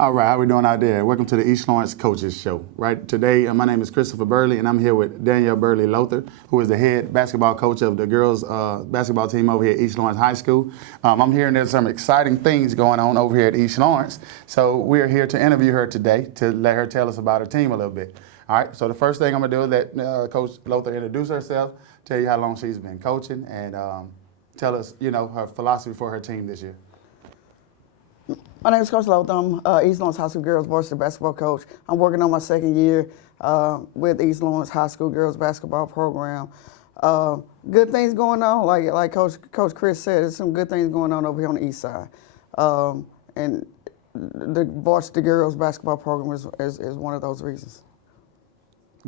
All right, how we doing out there? Welcome to the East Lawrence Coaches Show. Right today, my name is Christopher Burley, and I'm here with Danielle Burley Lothar, who is the head basketball coach of the girls' basketball team over here at East Lawrence High School. I'm hearing there's some exciting things going on over here at East Lawrence, so we're here to interview her today to let her tell us about her team a little bit. All right, so the first thing I'm gonna do is let Coach Lothar introduce herself, tell you how long she's been coaching, and tell us, her philosophy for her team this year. My name is Coach Lothar. I'm East Lawrence High School Girls Varsity Basketball Coach. I'm working on my second year with East Lawrence High School Girls Basketball Program. Good things going on, like Coach Chris said, there's some good things going on over here on the east side. And the Varsity Girls Basketball Program is one of those reasons.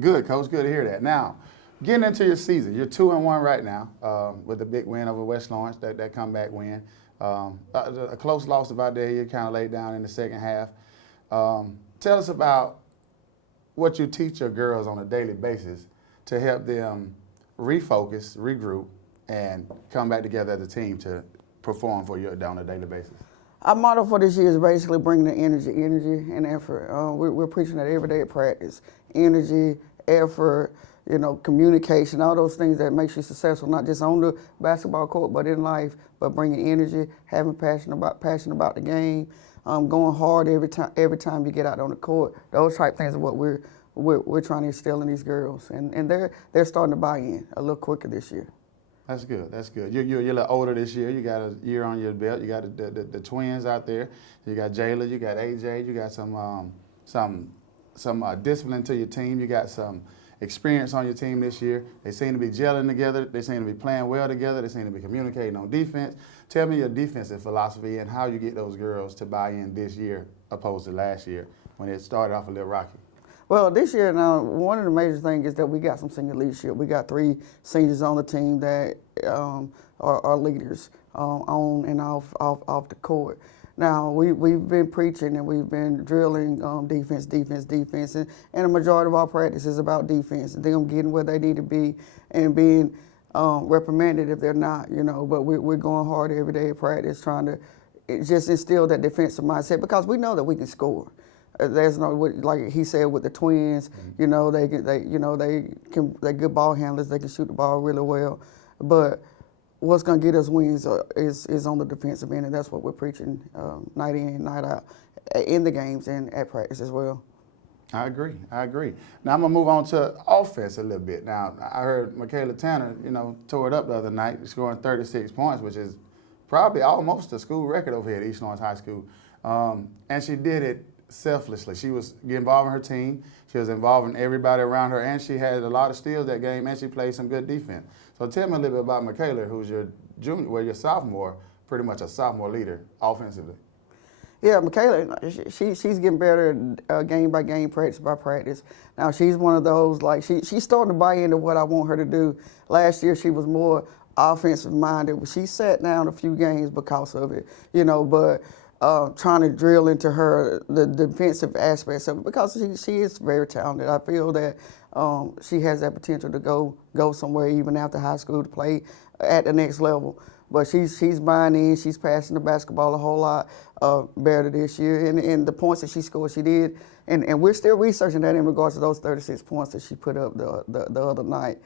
Good, Coach. Good to hear that. Now, getting into your season, you're 2-1 right now with a big win over West Lawrence, that comeback win. A close loss about there, you kind of laid down in the second half. Tell us about what you teach your girls on a daily basis to help them refocus, regroup, and come back together as a team to perform for you on a daily basis. Our motto for this year is basically bringing the energy and effort. We're preaching that every day at practice. Energy, effort, communication, all those things that makes you successful, not just on the basketball court, but in life, but bringing energy, having passion about the game, going hard every time you get out on the court. Those type things are what we're trying to instill in these girls, and they're starting to buy in a little quicker this year. That's good. That's good. You're a little older this year. You got a year on your belt. You got the twins out there. You got Jayla. You got AJ. You got some discipline to your team. You got some experience on your team this year. They seem to be gelling together. They seem to be playing well together. They seem to be communicating on defense. Tell me your defensive philosophy and how you get those girls to buy in this year opposed to last year when it started off a little rocky. Well, this year now, one of the major things is that we got some senior leadership. We got 3 seniors on the team that are leaders on and off the court. Now, we've been preaching and we've been drilling defense, and the majority of our practice is about defense, them getting where they need to be and being reprimanded if they're not, but we're going hard every day at practice trying to just instill that defensive mindset because we know that we can score. There's no, like he said with the twins, they're good ball handlers, they can shoot the ball really well, but what's going to get us wins is on the defensive end, and that's what we're preaching night in, night out, in the games and at practice as well. I agree. Now I'm going to move on to offense a little bit. Now, I heard Michaela Tanner, tore it up the other night, scoring 36 points, which is probably almost a school record over here at East Lawrence High School. And she did it selflessly. She was involving her team. She was involving everybody around her, and she had a lot of steals that game, and she played some good defense. So tell me a little bit about Michaela, who's your junior, your sophomore, pretty much a sophomore leader offensively. Yeah, Michaela, she's getting better game by game, practice by practice. Now she's one of those, she's starting to buy into what I want her to do. Last year she was more offensive minded. She sat down a few games because of it, but trying to drill into her the defensive aspects of it because she is very talented. I feel that she has that potential to go somewhere even after high school to play at the next level. But she's buying in. She's passing the basketball a whole lot better this year. And the points that she scored, she did. And we're still researching that in regards to those 36 points that she put up the other night.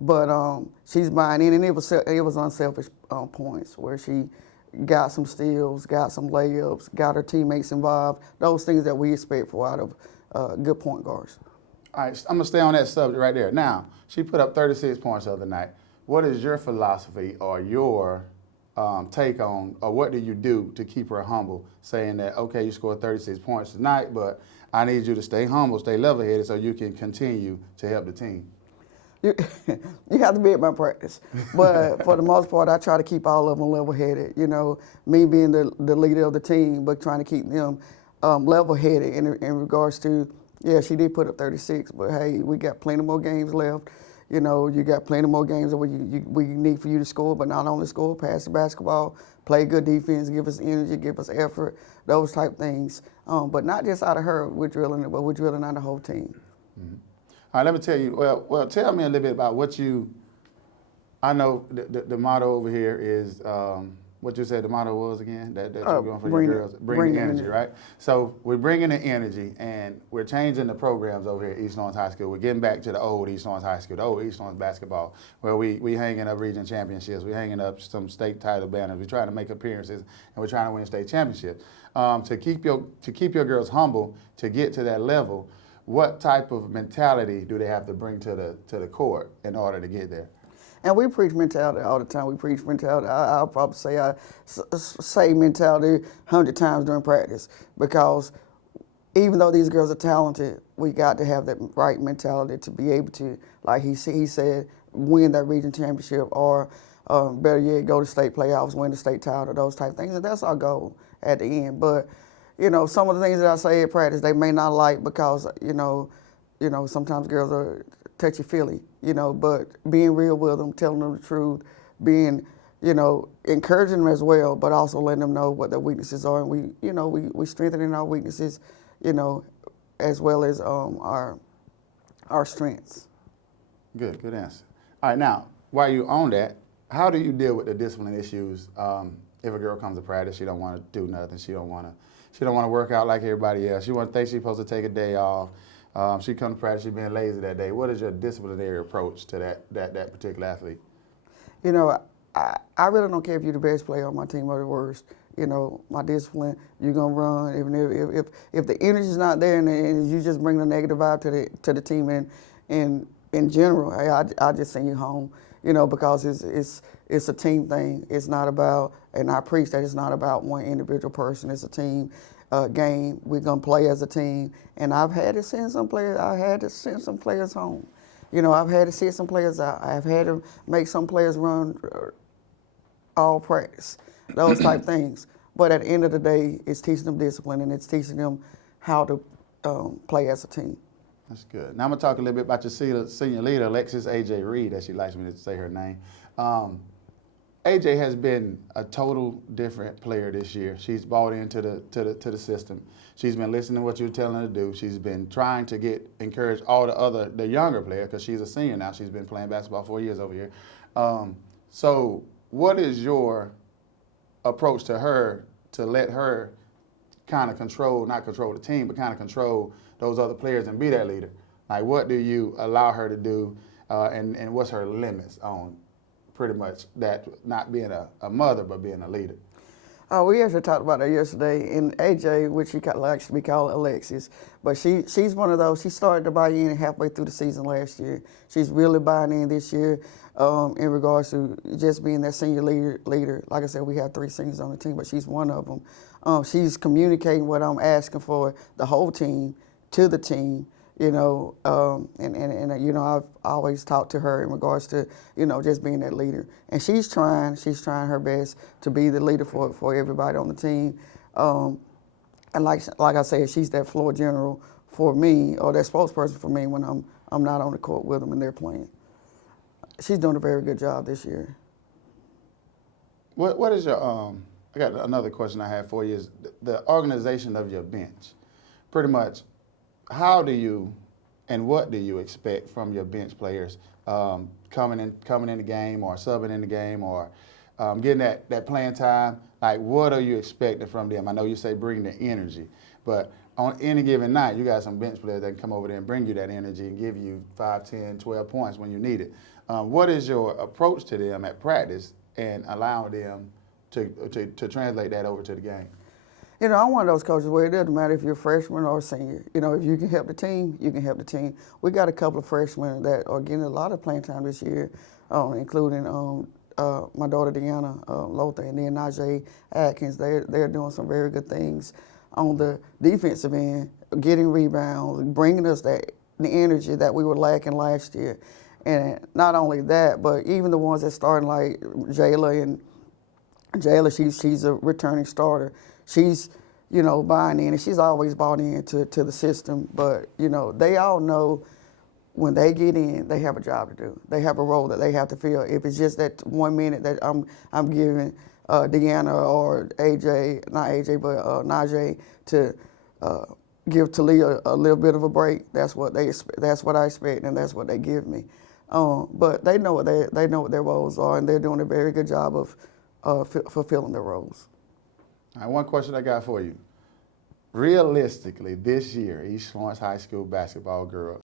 But she's buying in, and it was unselfish points where she got some steals, got some layups, got her teammates involved, those things that we expect out of good point guards. All right, I'm going to stay on that subject right there. Now, she put up 36 points the other night. What is your philosophy or your take on, or what do you do to keep her humble, saying that, okay, you scored 36 points tonight, but I need you to stay humble, stay level-headed so you can continue to help the team? You have to be at my practice. But for the most part, I try to keep all of them level-headed. Me being the leader of the team, but trying to keep them level-headed in regards to, yeah, she did put up 36, but hey, we got plenty more games left. You got plenty more games that we need for you to score, but not only score, pass the basketball, play good defense, give us energy, give us effort, those type things. But not just out of her, we're drilling it, but we're drilling out the whole team. Mm-hmm. All right, let me tell you, well, tell me a little bit about what I know the motto over here is what you said the motto was again, that you're going for your Bring girls, bring the energy, right? So we're bringing the energy, and we're changing the programs over here at East Lawrence High School. We're getting back to the old East Lawrence High School, the old East Lawrence basketball, where we hanging up region championships, we're hanging up some state title banners, we're trying to make appearances, and we're trying to win state championships. To keep your girls humble, to get to that level, what type of mentality do they have to bring to the court in order to get there? And we preach mentality all the time. We preach mentality. I'll probably say mentality 100 times during practice, because even though these girls are talented, we got to have that right mentality to be able to, like he said, win that region championship, or better yet, go to state playoffs, win the state title, those type of things. And that's our goal at the end. But, some of the things that I say at practice, they may not like, because, sometimes girls are touchy-feely, but being real with them, telling them the truth, being, encouraging them as well, but also letting them know what their weaknesses are. And we strengthening our weaknesses, as well as our strengths. Good answer. All right, now, while you're on that, how do you deal with the discipline issues? If a girl comes to practice, she don't want to do nothing, she don't want to work out like everybody else, she think she's supposed to take a day off. She come to practice, she's being lazy that day. What is your disciplinary approach to that particular athlete? I really don't care if you're the best player on my team or the worst. My discipline, you're gonna run. Even if the energy's not there, and you just bring the negative vibe to the team, and in general, I just send you home. Because it's a team thing. It's not about, and I preach that it's not about one individual person. It's a team game. We're gonna play as a team. And I've had to send some players. I had to send some players home. I've had to sit some players out. I've had to make some players run all practice, those type things. But at the end of the day, it's teaching them discipline, and it's teaching them how to play as a team. That's good. Now I'm going to talk a little bit about your senior leader, Alexis A.J. Reed, as she likes me to say her name. A.J. has been a total different player this year. She's bought into the system. She's been listening to what you're telling her to do. She's been trying to encourage all the younger players, because she's a senior now. She's been playing basketball 4 years over here. So what is your approach to her to let her kind of not control the team, but kind of control those other players and be that leader? Like, what do you allow her to do, and what's her limits on pretty much that, not being a mother, but being a leader? We actually talked about that yesterday. And AJ, which she likes to be called Alexis, but she's one of those. She started to buy in halfway through the season last year. She's really buying in this year in regards to just being that senior leader. Like I said, we have 3 seniors on the team, but she's one of them. She's communicating what I'm asking for the whole team to the team. I've always talked to her in regards to, just being that leader. And she's trying her best to be the leader for everybody on the team. And like I said, she's that floor general for me, or that spokesperson for me when I'm not on the court with them and they're playing. She's doing a very good job this year. What is your I got another question I have for you, is the organization of your bench. Pretty much, how do you and what do you expect from your bench players coming in the game, or subbing in the game, or getting that playing time? Like, what are you expecting from them? I know you say bring the energy, but on any given night, you got some bench players that can come over there and bring you that energy and give you 5, 10, 12 points when you need it. What is your approach to them at practice and allowing them to translate that over to the game? I'm one of those coaches where it doesn't matter if you're a freshman or a senior. If you can help the team, you can help the team. We got a couple of freshmen that are getting a lot of playing time this year, including my daughter Deanna Lothar, and then Najee Atkins. They're doing some very good things on the defensive end, getting rebounds, bringing us the energy that we were lacking last year. And not only that, but even the ones that starting, like Jayla, she's a returning starter. She's, buying in, and she's always bought into the system. But, they all know when they get in, they have a job to do. They have a role that they have to fill. If it's just that 1 minute that I'm giving Deanna or Najee to give Talia a little bit of a break, that's what I expect, and that's what they give me. But they know what their roles are, and they're doing a very good job of fulfilling their roles. All right, one question I got for you. Realistically, this year, East Lawrence High School basketball girls,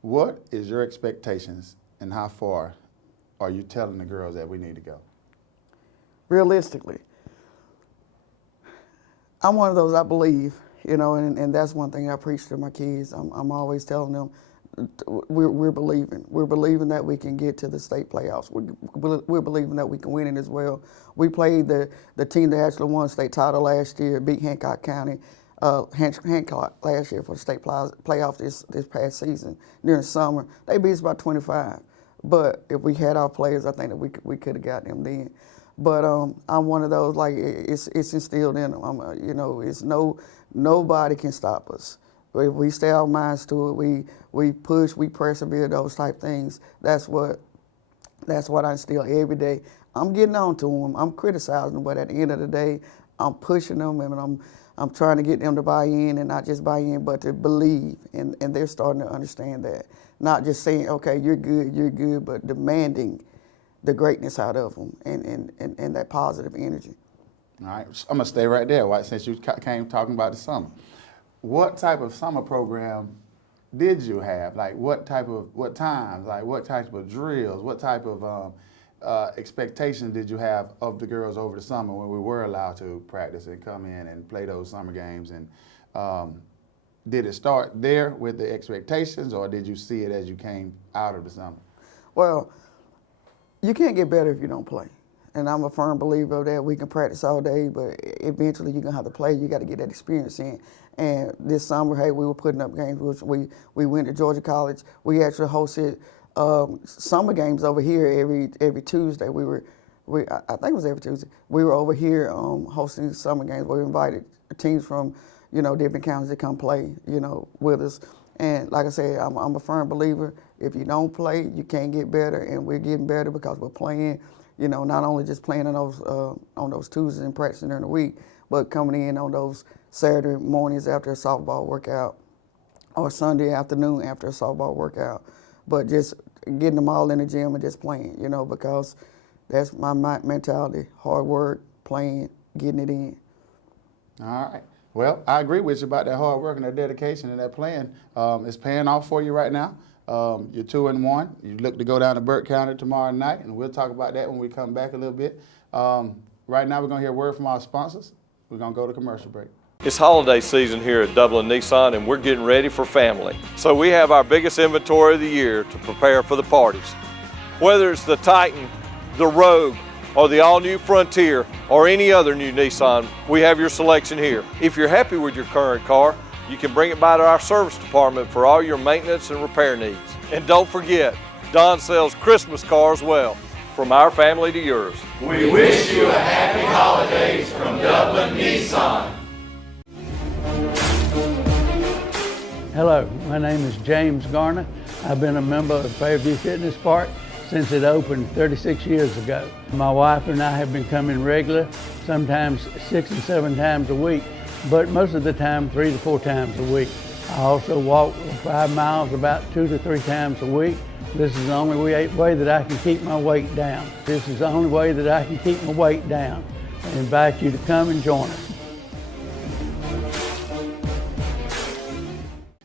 what is your expectations and how far are you telling the girls that we need to go? Realistically, I'm one of those, I believe, and that's one thing I preach to my kids. I'm always telling them, we're believing. We're believing that we can get to the state playoffs. We're believing that we can win it as well. We played the team that actually won state title last year, beat Hancock County, Hancock last year for the state playoffs this past season during the summer. They beat us by 25. But if we had our players, I think that we could have got them then. But I'm one of those, like, it's instilled in them. It's nobody can stop us. If we stay our minds to it, we push, we persevere, those type things. That's what I instill every day. I'm getting on to them. I'm criticizing them, but at the end of the day, I'm pushing them, and I'm trying to get them to buy in, and not just buy in, but to believe. And they're starting to understand that. Not just saying, okay, you're good, but demanding the greatness out of them and that positive energy. All right, I'm gonna stay right there, White, since you came talking about the summer. What type of summer program did you have? Like what times, like what type of drills, what type of expectations did you have of the girls over the summer when we were allowed to practice and come in and play those summer games? And did it start there with the expectations, or did you see it as you came out of the summer? Well, you can't get better if you don't play. And I'm a firm believer of that. We can practice all day, but eventually you're going to have to play. You got to get that experience in. And this summer, hey, we were putting up games. We went to Georgia College. We actually hosted summer games over here every Tuesday. I think it was every Tuesday. We were over here hosting summer games where we invited teams from, different counties to come play, with us. And like I said, I'm a firm believer. If you don't play, you can't get better, and we're getting better because we're playing. Not only just playing on those Tuesdays and practicing during the week, but coming in on those Saturday mornings after a softball workout, or Sunday afternoon after a softball workout. But just getting them all in the gym and just playing, because that's my mentality: hard work, playing, getting it in. All right. Well, I agree with you about that hard work and that dedication and that playing. It's paying off for you right now. You're 2-1. You look to go down to Burke County tomorrow night, and we'll talk about that when we come back a little bit. Right now, we're going to hear a word from our sponsors. We're going to go to commercial break. It's holiday season here at Dublin Nissan, and we're getting ready for family. So we have our biggest inventory of the year to prepare for the parties. Whether it's the Titan, the Rogue, or the all-new Frontier, or any other new Nissan, we have your selection here. If you're happy with your current car, you can bring it by to our service department for all your maintenance and repair needs. And don't forget, Don sells Christmas cars well. From our family to yours. We wish you a happy holidays from Dublin Nissan. Hello, my name is James Garner. I've been a member of Fairview Fitness Park since it opened 36 years ago. My wife and I have been coming regular, sometimes 6 and 7 times a week, but most of the time 3 to 4 times a week. I also walk 5 miles about 2 to 3 times a week. This is the only way that I can keep my weight down. This is the only way that I can keep my weight down. I invite you to come and join us.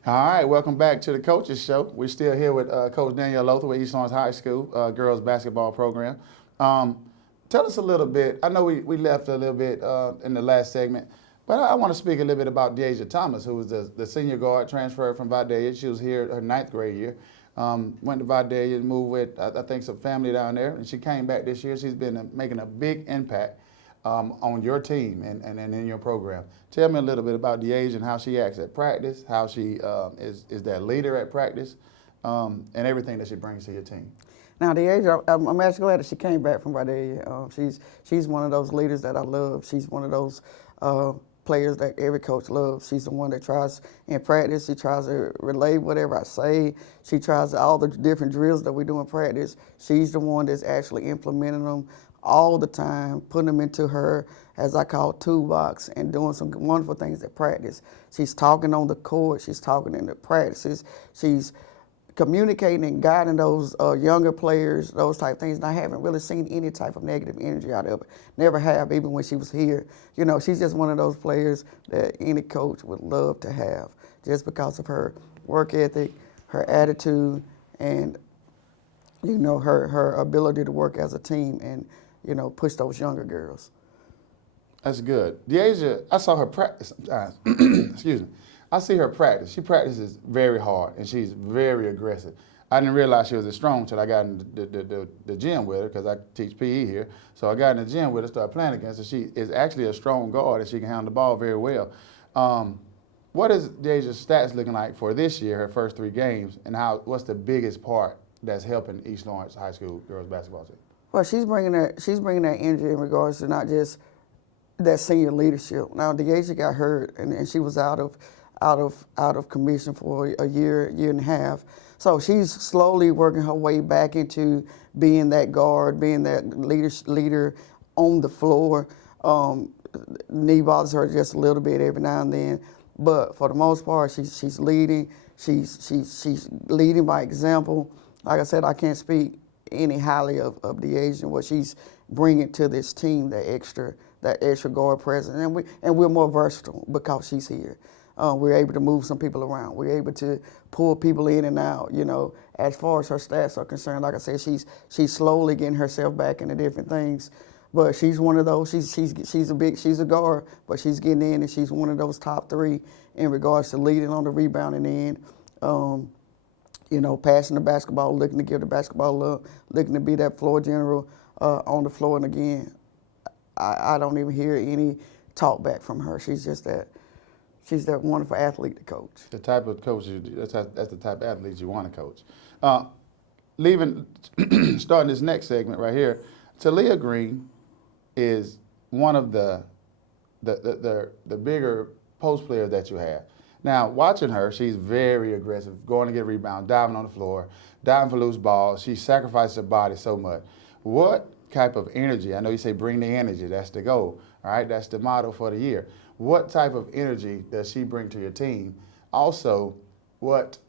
All right, welcome back to the Coaches Show. We're still here with Coach Danielle Lothar with East Lawrence High School girls basketball program. Tell us a little bit. I know we left a little bit in the last segment, but I want to speak a little bit about Deasia Thomas, who was the senior guard, transferred from Vidalia. She was here her 9th grade year. Went to Vidalia, moved with, I think, some family down there, and she came back this year. She's been making a big impact on your team and in your program. Tell me a little bit about Deasia and how she acts at practice, how she is that leader at practice, and everything that she brings to your team. Now, Deasia, I'm actually glad that she came back from Vidalia. She's one of those leaders that I love. She's one of those players that every coach loves. She's the one that tries in practice. She tries to relay whatever I say. She tries all the different drills that we do in practice. She's the one that's actually implementing them all the time, putting them into her, as I call, toolbox, and doing some wonderful things at practice. She's talking on the court. She's talking in the practices. She's communicating and guiding those younger players, those type of things. And I haven't really seen any type of negative energy out of it. Never have, even when she was here. You know, she's just one of those players that any coach would love to have, just because of her work ethic, her attitude, and you know, her ability to work as a team and, you know, push those younger girls. That's good. DeAsia, I saw her practice sometimes. Excuse me. I see her practice. She practices very hard, and she's very aggressive. I didn't realize she was as strong until I got in the gym with her, because I teach PE here. So I got in the gym with her, started playing against her. She is actually a strong guard, and she can handle the ball very well. What is DeAsia's stats looking like for this year, her first 3 games, and what's the biggest part that's helping East Lawrence High School girls basketball team? Well, she's bringing that energy in regards to not just that senior leadership. Now, DeAsia got hurt, and she was out of commission for a year and a half. So she's slowly working her way back into being that guard, being that leader on the floor. Knee bothers her just a little bit every now and then, but for the most part, she's leading. She's leading by example. Like I said, I can't speak any highly of DeAsia and what she's bringing to this team, that extra guard presence, and we're more versatile because she's here. We're able to move some people around. We're able to pull people in and out. You know, as far as her stats are concerned, like I said, she's slowly getting herself back into different things. But she's one of those. She's a guard, but she's getting in, and she's one of those top 3 in regards to leading on the rebounding end. You know, passing the basketball, looking to give the basketball up, looking to be that floor general on the floor. And again, I don't even hear any talk back from her. She's that wonderful athlete to coach. The type of coach, that's the type of athlete you want to coach. Starting this next segment right here, Talia Green is one of the bigger post players that you have. Now, watching her, she's very aggressive, going to get a rebound, diving on the floor, diving for loose balls. She sacrifices her body so much. What type of energy, I know you say bring the energy, that's the goal, all right? That's the motto for the year. What type of energy does she bring to your team? Also, what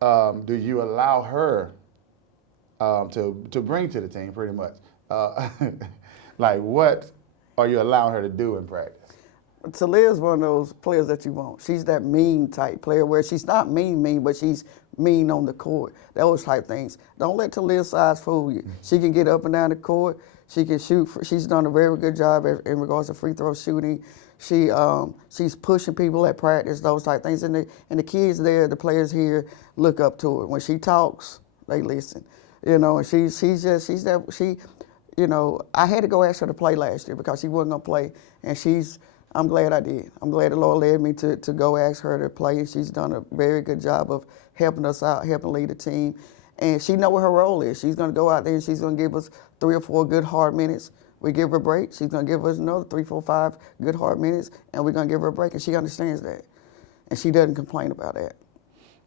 do you allow her to bring to the team, pretty much? Like, what are you allowing her to do in practice? Talia's one of those players that you want. She's that mean type player where she's not mean, but she's mean on the court. Those type things. Don't let Talia's size fool you. She can get up and down the court. She can shoot. She's done a very good job in regards to free throw shooting. She's pushing people at practice, those type things. And the kids there, the players here, look up to her. When she talks, they listen. You know, and you know, I had to go ask her to play last year because she wasn't gonna play, and I'm glad I did. I'm glad the Lord led me to go ask her to play, and she's done a very good job of helping us out, helping lead the team. And she knows what her role is. She's going to go out there and she's going to give us 3 or 4 good hard minutes. We give her a break. She's going to give us another 3, 4, 5 good hard minutes, and we're going to give her a break, and she understands that. And she doesn't complain about that.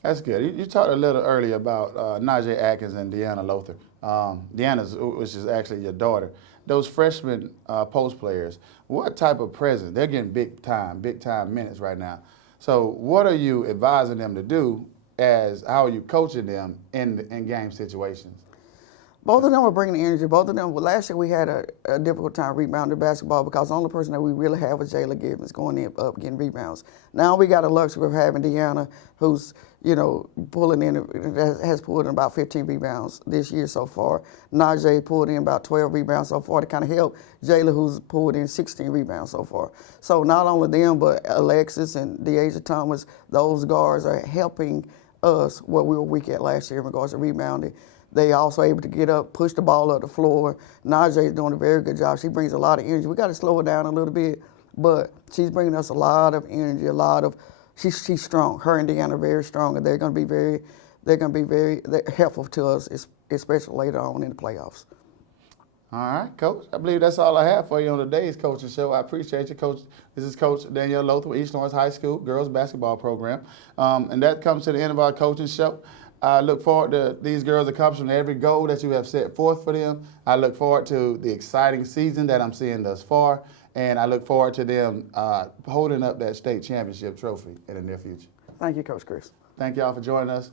That's good. You talked a little earlier about Najee Atkins and Deanna Lothar. Deanna's, which is actually your daughter. Those freshman post players, what type of presence? They're getting big time minutes right now. So what are you advising them to do? How are you coaching them in game situations? Both of them are bringing the energy. Both of them. Well, last year we had a difficult time rebounding basketball because the only person that we really have was Jayla Gibbons going up getting rebounds. Now we got a luxury of having Deanna, who's pulling in, has pulled in about 15 rebounds this year so far. Najee pulled in about 12 rebounds so far to kind of help Jayla, who's pulled in 16 rebounds so far. So not only them, but Alexis and DeAsia Thomas, those guards are helping us what we were weak at last year in regards to rebounding. They also able to get up, push the ball up the floor. Najee is doing a very good job. She brings a lot of energy. We got to slow her down a little bit, but she's bringing us a lot of energy, she's strong. Her and Deanna are very strong, and they're going to be very helpful to us, especially later on in the playoffs. All right, Coach. I believe that's all I have for you on today's coaching show. I appreciate you, Coach. This is Coach Danielle Lothar with East Lawrence High School girls basketball program, and that comes to the end of our coaching show. I look forward to these girls accomplishing every goal that you have set forth for them. I look forward to the exciting season that I'm seeing thus far, and I look forward to them holding up that state championship trophy in the near future. Thank you, Coach Chris. Thank y'all for joining us.